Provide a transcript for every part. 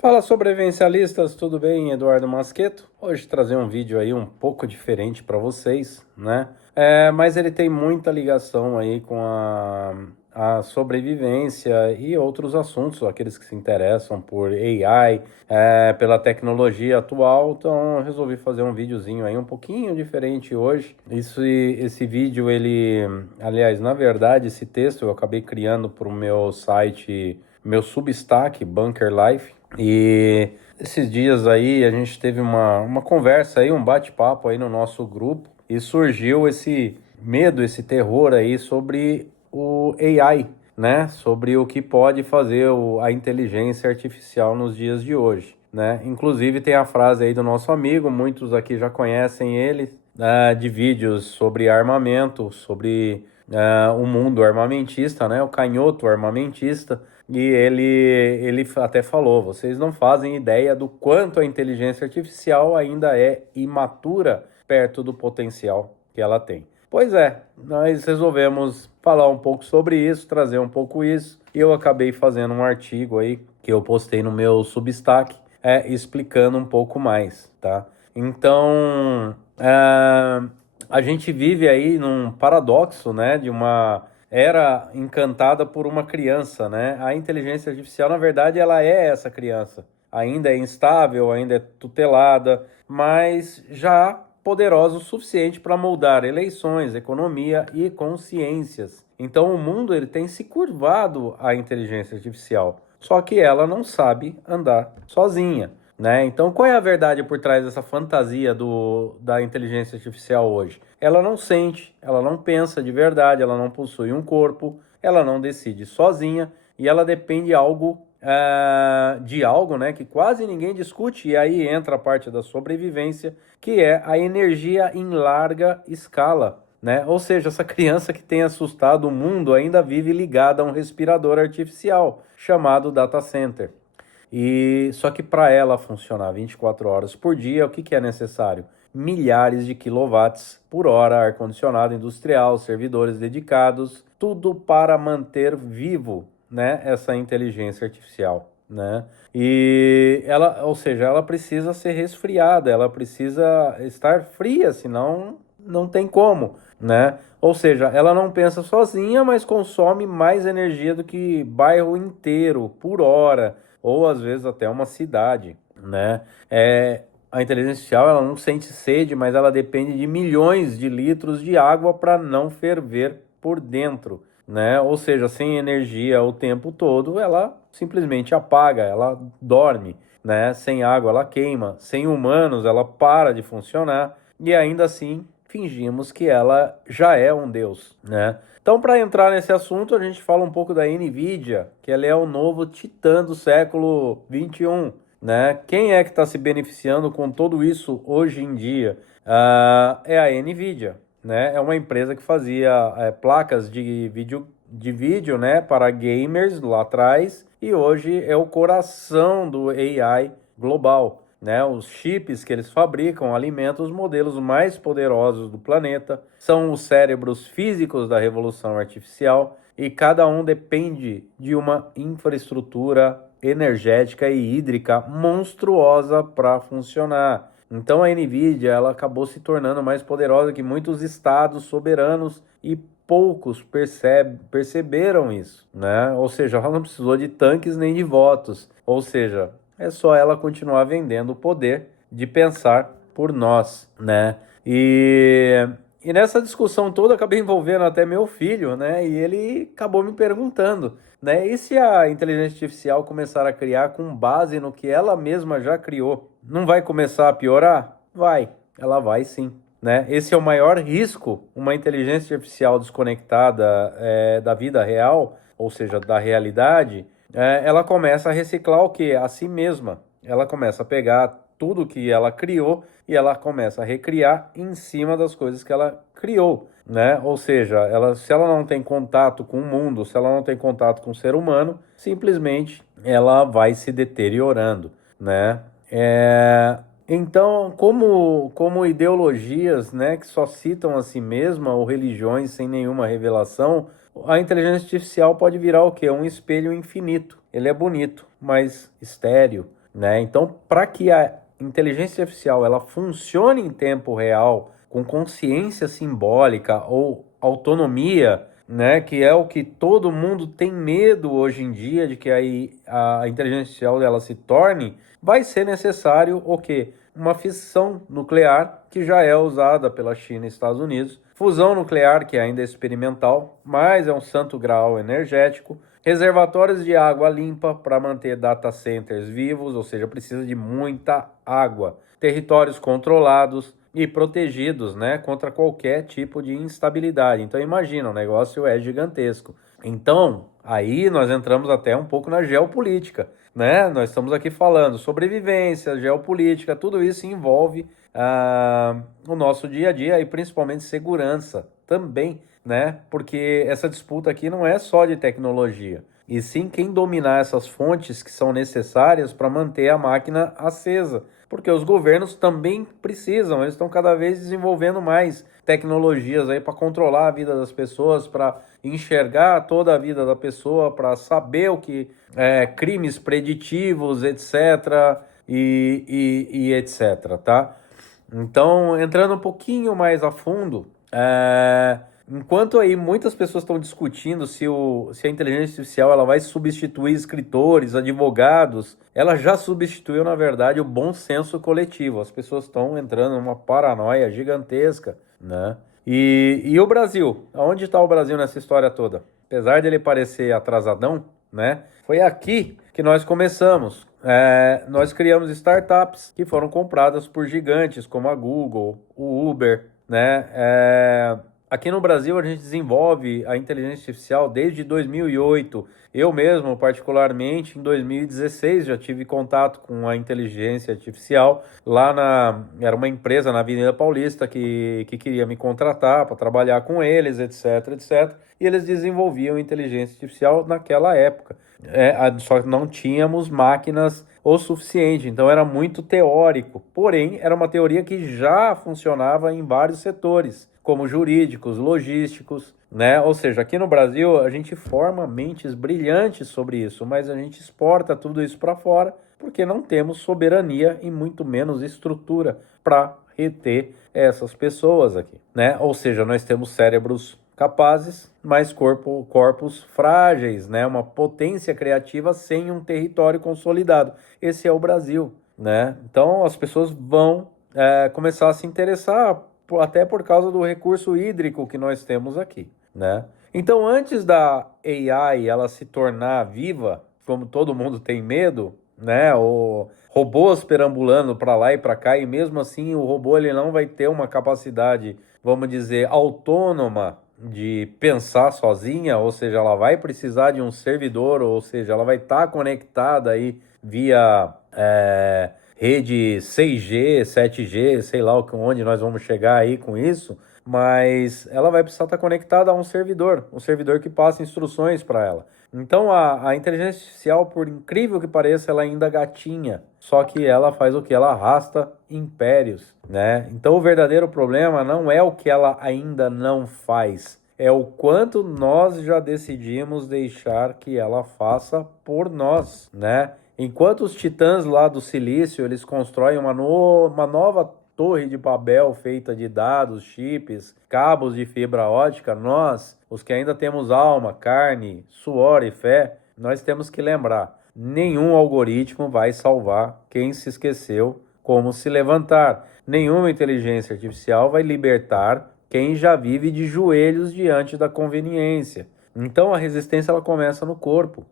Fala sobrevivencialistas, tudo bem? Eduardo Masqueto. Hoje trazer um vídeo aí um pouco diferente para vocês, né? Mas ele tem muita ligação aí com a sobrevivência e outros assuntos, aqueles que se interessam por AI, pela tecnologia atual. Então eu resolvi fazer um videozinho aí um pouquinho diferente hoje. Esse vídeo, aliás, na verdade, esse texto eu acabei criando para o meu site, meu Substack, Bunker Life. E esses dias aí a gente teve uma conversa aí, um bate-papo aí no nosso grupo e surgiu esse medo, esse terror aí sobre o AI, né? Sobre o que pode fazer a inteligência artificial nos dias de hoje, né? Inclusive tem a frase aí do nosso amigo, muitos aqui já conhecem ele, de vídeos sobre armamento, sobre o mundo armamentista, né? O canhoto armamentista. E ele até falou: vocês não fazem ideia do quanto a inteligência artificial ainda é imatura perto do potencial que ela tem. Pois é, nós resolvemos falar um pouco sobre isso, trazer um pouco isso, e eu acabei fazendo um artigo aí que eu postei no meu Substack, explicando um pouco mais, tá? Então, a gente vive aí num paradoxo, né, de uma era encantada por uma criança, né? A inteligência artificial, na verdade, ela é essa criança. Ainda é instável, ainda é tutelada, mas já poderosa o suficiente para moldar eleições, economia e consciências. Então o mundo ele tem se curvado à inteligência artificial, só que ela não sabe andar sozinha, né? Então qual é a verdade por trás dessa fantasia da inteligência artificial hoje? Ela não sente, ela não pensa de verdade, ela não possui um corpo, ela não decide sozinha e ela depende de algo, né, que quase ninguém discute, e aí entra a parte da sobrevivência, que é a energia em larga escala, né? Ou seja, essa criança que tem assustado o mundo ainda vive ligada a um respirador artificial chamado data center. E só que para ela funcionar 24 horas por dia, o que que é necessário? Milhares de quilowatts por hora, ar-condicionado industrial, servidores dedicados, tudo para manter vivo, né, essa inteligência artificial, né? E ela, ou seja, ela precisa ser resfriada, ela precisa estar fria, senão não tem como, né? Ou seja, ela não pensa sozinha, mas consome mais energia do que bairro inteiro por hora, ou às vezes até uma cidade, né? A inteligência artificial ela não sente sede, mas ela depende de milhões de litros de água para não ferver por dentro, né? Ou seja, sem energia o tempo todo, ela simplesmente apaga, ela dorme, né? Sem água ela queima, sem humanos ela para de funcionar e ainda assim fingimos que ela já é um deus, né? Então, para entrar nesse assunto, a gente fala um pouco da Nvidia, que ela é o novo titã do século 21, né? Quem é que está se beneficiando com tudo isso hoje em dia? É a Nvidia, né? É uma empresa que fazia placas de vídeo, né, para gamers lá atrás, e hoje é o coração do AI global, né? Os chips que eles fabricam alimentam os modelos mais poderosos do planeta, são os cérebros físicos da revolução artificial e cada um depende de uma infraestrutura energética e hídrica monstruosa para funcionar. Então a Nvidia ela acabou se tornando mais poderosa que muitos estados soberanos e poucos perceberam isso, né? Ou seja, ela não precisou de tanques nem de votos. Ou seja, é só ela continuar vendendo o poder de pensar por nós, né? E nessa discussão toda, eu acabei envolvendo até meu filho, né? E ele acabou me perguntando, né? E se a inteligência artificial começar a criar com base no que ela mesma já criou, não vai começar a piorar? Vai, ela vai sim, né? Esse é o maior risco, uma inteligência artificial desconectada da vida real, ou seja, da realidade, ela começa a reciclar o que? A si mesma. Ela começa a pegar tudo que ela criou e ela começa a recriar em cima das coisas que ela criou, né? Ou seja, se ela não tem contato com o mundo, se ela não tem contato com o ser humano, simplesmente ela vai se deteriorando, né? Então, como ideologias, né, que só citam a si mesma ou religiões sem nenhuma revelação, a inteligência artificial pode virar o quê? Um espelho infinito. Ele é bonito, mas estéril, né? Então, para que a inteligência artificial ela funcione em tempo real, com consciência simbólica ou autonomia, né, que é o que todo mundo tem medo hoje em dia de que a inteligência artificial dela se torne, vai ser necessário o quê? Uma fissão nuclear, que já é usada pela China e Estados Unidos, fusão nuclear, que ainda é experimental, mas é um santo graal energético, reservatórios de água limpa para manter data centers vivos, ou seja, precisa de muita água, territórios controlados e protegidos, né, contra qualquer tipo de instabilidade. Então imagina, o negócio é gigantesco. Então, aí nós entramos até um pouco na geopolítica, né? Nós estamos aqui falando sobrevivência, geopolítica, tudo isso envolve o nosso dia a dia e principalmente segurança também, né? Porque essa disputa aqui não é só de tecnologia, e sim quem dominar essas fontes que são necessárias para manter a máquina acesa. Porque os governos também precisam, eles estão cada vez desenvolvendo mais tecnologias aí para controlar a vida das pessoas, para enxergar toda a vida da pessoa, para saber o que crimes preditivos, etc. e etc, tá? Então, entrando um pouquinho mais a fundo, enquanto aí muitas pessoas estão discutindo se a inteligência artificial ela vai substituir escritores, advogados, ela já substituiu, na verdade, o bom senso coletivo. As pessoas estão entrando numa paranoia gigantesca, né? E o Brasil? Aonde está o Brasil nessa história toda? Apesar dele parecer atrasadão, né? Foi aqui que nós começamos. Nós criamos startups que foram compradas por gigantes como a Google, o Uber, né? Aqui no Brasil a gente desenvolve a inteligência artificial desde 2008. Eu mesmo, particularmente, em 2016 já tive contato com a inteligência artificial. Era uma empresa na Avenida Paulista que queria me contratar para trabalhar com eles, etc, etc. E eles desenvolviam inteligência artificial naquela época. Só que não tínhamos máquinas o suficiente, então era muito teórico. Porém, era uma teoria que já funcionava em vários setores, como jurídicos, logísticos, né? Ou seja, aqui no Brasil a gente forma mentes brilhantes sobre isso, mas a gente exporta tudo isso para fora porque não temos soberania e muito menos estrutura para reter essas pessoas aqui, né? Ou seja, nós temos cérebros capazes, mas corpos frágeis, né? Uma potência criativa sem um território consolidado. Esse é o Brasil, né? Então as pessoas vão começar a se interessar até por causa do recurso hídrico que nós temos aqui, né? Então, antes da AI ela se tornar viva, como todo mundo tem medo, né? O robôs perambulando para lá e para cá, e mesmo assim o robô ele não vai ter uma capacidade, vamos dizer, autônoma de pensar sozinha, ou seja, ela vai precisar de um servidor, ou seja, ela vai estar conectada aí via rede 6G, 7G, sei lá onde nós vamos chegar aí com isso, mas ela vai precisar estar conectada a um servidor que passa instruções para ela. Então a inteligência artificial, por incrível que pareça, ela ainda gatinha, só que ela faz o que? Ela arrasta impérios, né? Então o verdadeiro problema não é o que ela ainda não faz, é o quanto nós já decidimos deixar que ela faça por nós, né? Enquanto os titãs lá do silício, eles constroem uma nova torre de Babel feita de dados, chips, cabos de fibra ótica, nós, os que ainda temos alma, carne, suor e fé, nós temos que lembrar, nenhum algoritmo vai salvar quem se esqueceu como se levantar. Nenhuma inteligência artificial vai libertar quem já vive de joelhos diante da conveniência. Então a resistência ela começa no corpo.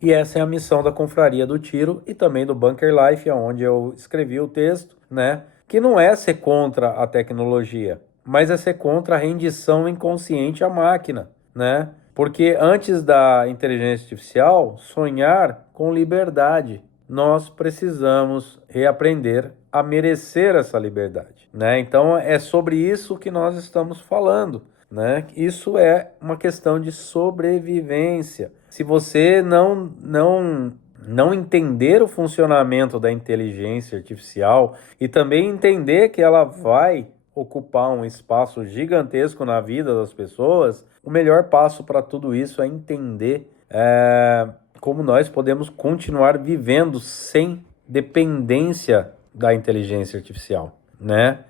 E essa é a missão da Confraria do Tiro e também do Bunker Life, onde eu escrevi o texto, né? Que não é ser contra a tecnologia, mas é ser contra a rendição inconsciente à máquina, né? Porque antes da inteligência artificial, sonhar com liberdade, nós precisamos reaprender a merecer essa liberdade, né? Então é sobre isso que nós estamos falando, né? Isso é uma questão de sobrevivência. Se você não entender o funcionamento da inteligência artificial e também entender que ela vai ocupar um espaço gigantesco na vida das pessoas, o melhor passo para tudo isso é entender como nós podemos continuar vivendo sem dependência da inteligência artificial, né?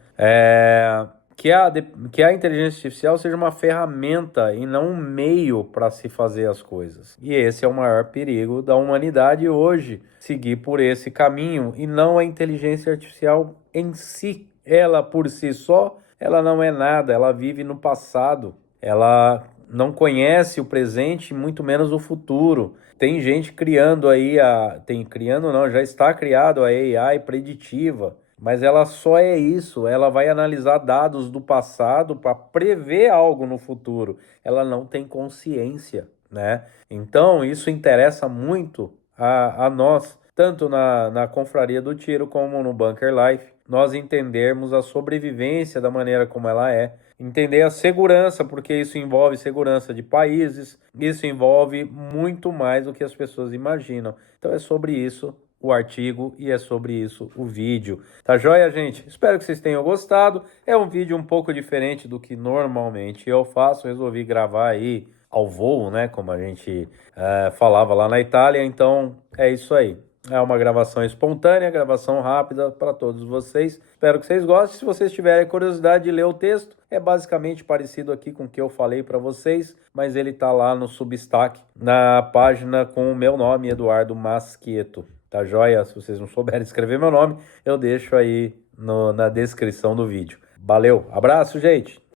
Que a inteligência artificial seja uma ferramenta e não um meio para se fazer as coisas. E esse é o maior perigo da humanidade hoje, seguir por esse caminho e não a inteligência artificial em si. Ela por si só, ela não é nada, ela vive no passado, ela não conhece o presente, muito menos o futuro. Tem gente criando aí criando não, já está criado a AI preditiva, mas ela só é isso, ela vai analisar dados do passado para prever algo no futuro. Ela não tem consciência, né? Então, isso interessa muito a nós, tanto na Confraria do Tiro como no Bunker Life, nós entendermos a sobrevivência da maneira como ela é, entender a segurança, porque isso envolve segurança de países, isso envolve muito mais do que as pessoas imaginam. Então é sobre isso o artigo e é sobre isso o vídeo. Tá joia, gente? Espero que vocês tenham gostado. É um vídeo um pouco diferente do que normalmente eu faço. Resolvi gravar aí ao voo, né? Como a gente falava lá na Itália. Então é isso aí. É uma gravação espontânea, gravação rápida para todos vocês. Espero que vocês gostem. Se vocês tiverem curiosidade de ler o texto, é basicamente parecido aqui com o que eu falei para vocês, mas ele está lá no Substack, na página com o meu nome, Eduardo Masqueto. Tá joia? Se vocês não souberem escrever meu nome, eu deixo aí na descrição do vídeo. Valeu, abraço, gente!